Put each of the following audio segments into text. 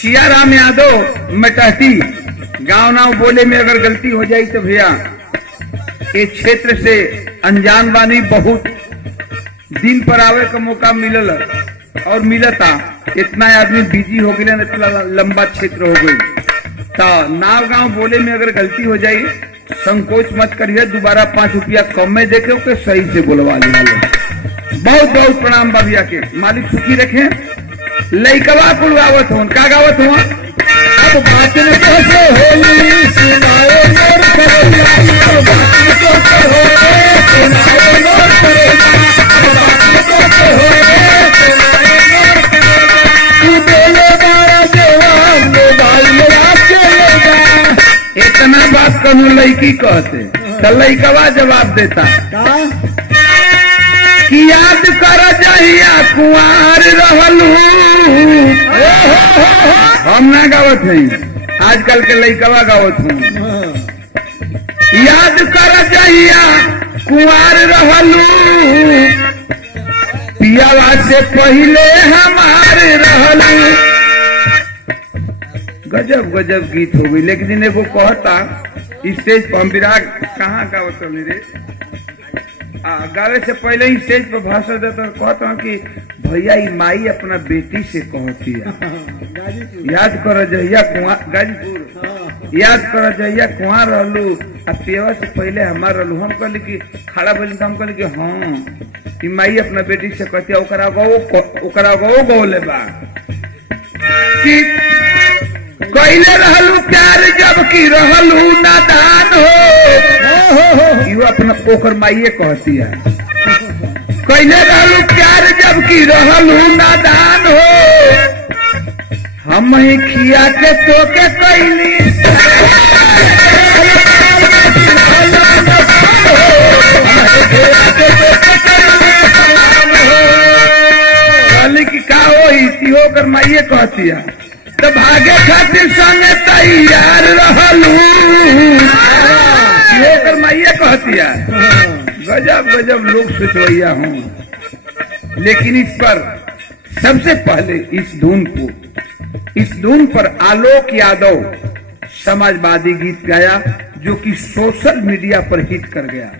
सियाराम यादव मटहटी गांव नाव बोले में अगर गलती हो जाई तो भैया ये क्षेत्र से अनजान बानी, बहुत दिन पर आवे का मौका मिलल और मिलता, इतना आदमी बिजी हो गए, इतना लंबा क्षेत्र हो गई। तो नाव गांव बोले में अगर गलती हो जाई संकोच मत करिए, दोबारा 5 रुपया कम में देखे के सही से बोलवा लीजिए। बहुत बहुत प्रणाम भैया के, मालिक सुखी रखे। लइकवा कुल गावत हो, का गावत हो? अब बात न कैसे होली सुनाए मोर करेला, अब बात कैसे होली सुनाए मोर करेला, अब बात कैसे होली सुनाए मोर करेला, तू बोले बारा जवान मोबाइल में आके लेगा। इतना बात कौन लड़की कहते, तो लइकवा जवाब देता कि याद कर जहिया कुंवार रहलू। हम ना गावत है, आजकल के लइकवा गावत हूँ। याद कर जहिया कुंवार रहलू, पियावा से पहले हमारे रहलू। गजब गजब गीत हो गई। लेकिन एगो कहता स्टेज पर, हम विराग कहाँ गावत रे, गावे से पहले ही स्टेज पर भाषण देता कहता हूँ कि भैया ई माई अपना बेटी से कहती है, याद कर जहिया कुआं, गाजीपुर, याद कर जहिया कुआं रहलू आ पेवा से पहले हमार रहलू। हम कहली कि खड़ा बोली, हम कहली कि हाँ ई माई अपना बेटी से कहती है। ओकरा गो बोले बा कि कैले रहलू प्यार जब की रहलू नादान हो, यू अपना ओकर माइये कहती है। कैले रहलू प्यार जब की रहलू नादान हो, हम ही खिया के तो के कैली कहली कि का हो ओकर माइये कहती है। तो भागे खातिर संग तैयार रहलू, ये माइया कहती है। गजब गजब लोग सोचवैया हूँ। लेकिन इस पर सबसे पहले इस धुन पर आलोक यादव समाजवादी गीत गाया, जो कि सोशल मीडिया पर हिट कर गया।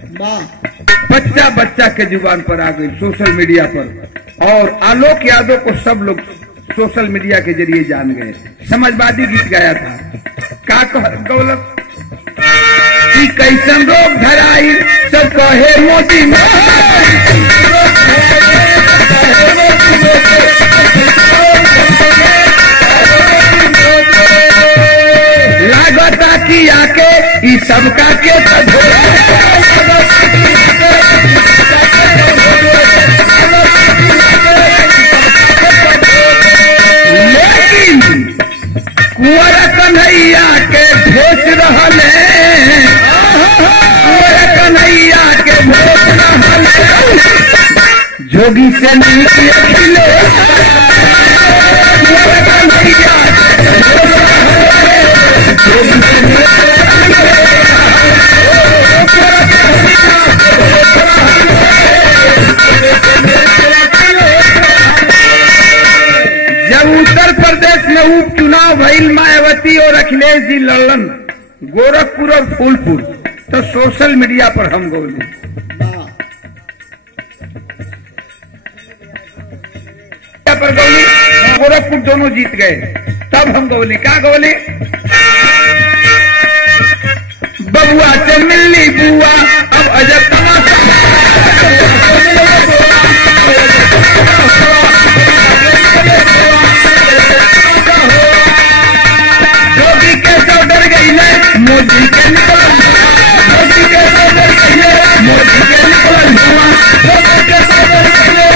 बच्चा बच्चा के जुबान पर आ गई सोशल मीडिया पर, और आलोक यादव को सब लोग सोशल मीडिया के जरिए जान गए। समाजवादी गीत गाया था, का गौलत कि कैसन रोग धराई सब कहे मोदी में, लागता कि आके ई सबका के कुंवर कन्हैया के भेज रहले, कुंवर कन्हैया के भेज रहले, जोगी से नहीं खिले, कुंवर कन्हैया जोगी से जब उत्तर प्रदेश में उपचुनाव भइल, मायावती और अखिलेश जी लड़लन गोरखपुर और फूलपुर, तो सोशल मीडिया पर हम गौले। पर गौली गोरखपुर दोनों जीत गए, तब हम गौली क्या गौली, बबुआ से मिलनी बुआ अब अजब तमाशा, जोगी के तो डर गई ले मोदी के निकल, जोगी के तो डर गई ले मोदी के निकल, जोगी के तो डर गई ले